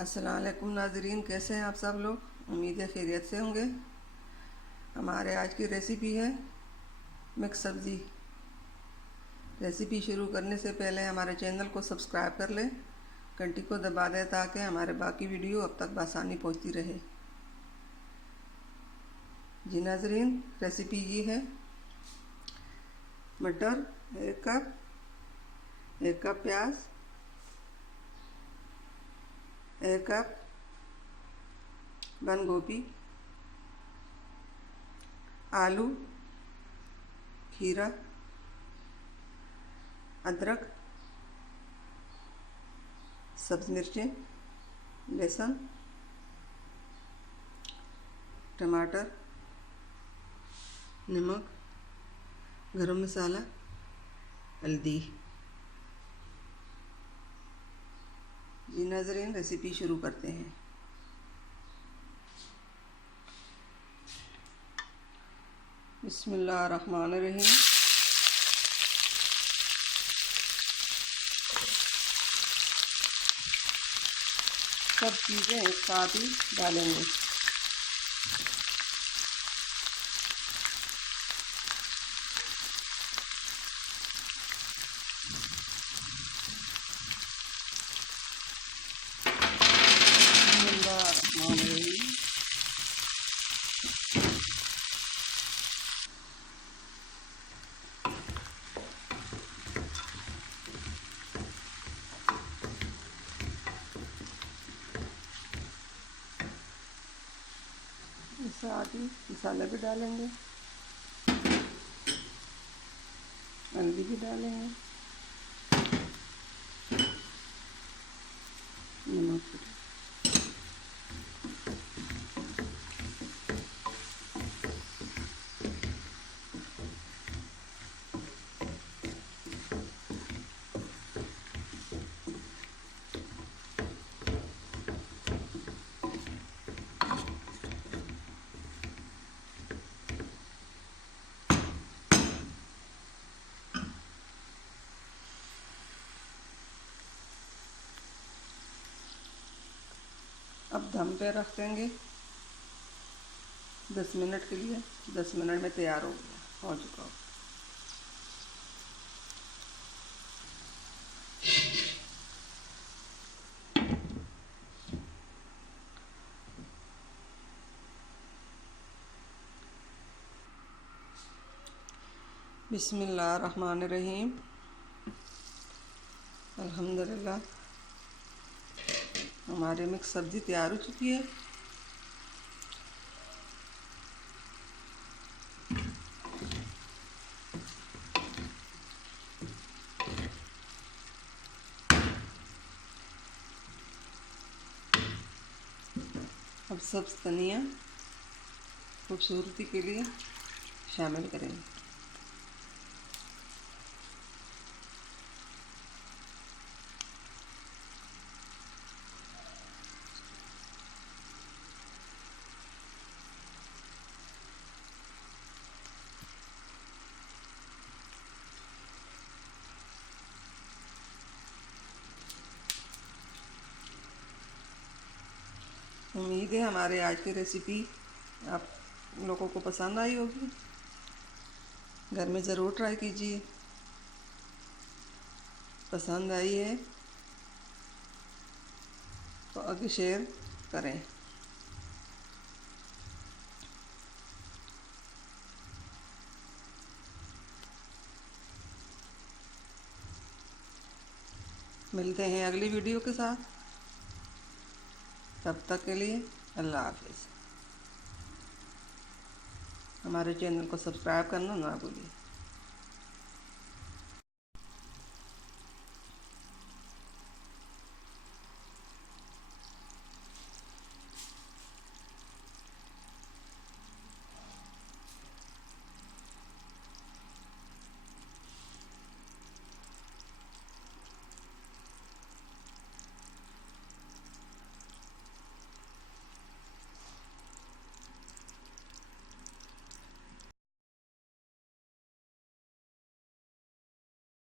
अस्सलाम वालेकुम नाज़रीन, कैसे हैं आप सब लोग। उम्मीद है खैरियत से होंगे। हमारे आज की रेसिपी है मिक्स सब्ज़ी। रेसिपी शुरू करने से पहले हमारे चैनल को सब्सक्राइब कर लें, घंटी को दबा दें ताकि हमारे बाकी वीडियो अब तक बआसानी पहुंचती रहे। जी नाज़रीन, रेसिपी ये है मटर 1 कप, 1 कप प्याज, 1 कप बंद गोभी, आलू, खीरा, अदरक, सब्ज़ मिर्चें, लहसुन, टमाटर, नमक, गरम मसाला, हल्दी। जी नाज़रीन, रेसिपी शुरू करते हैं। बिस्मिल्लाहिर्रहमानिर्रहीम। सब चीज़ें एक साथ ही डालेंगे। बिस्मिल्लाहिर्रहमानिर्रहीम। साथ ही मसाले भी डालेंगे, हल्दी भी डालेंगे, नमक भी। अब दम पे रख देंगे 10 मिनट के लिए। 10 मिनट में तैयार हो चुका हो। बिस्मिल्लाहिर्रहमानिर्रहीम। अल्हम्दुलिल्लाह, हमारी मिक्स सब्ज़ी तैयार हो चुकी है। अब सब्ज़ धनिया खूबसूरती के लिए शामिल करेंगे। उम्मीद है हमारे आज की रेसिपी आप लोगों को पसंद आई होगी। घर में ज़रूर ट्राई कीजिए। पसंद आई है तो आगे शेयर करें। मिलते हैं अगली वीडियो के साथ। तब तक के लिए अल्लाह हाफ़िज़। हमारे चैनल को सब्सक्राइब करना ना भूलिए।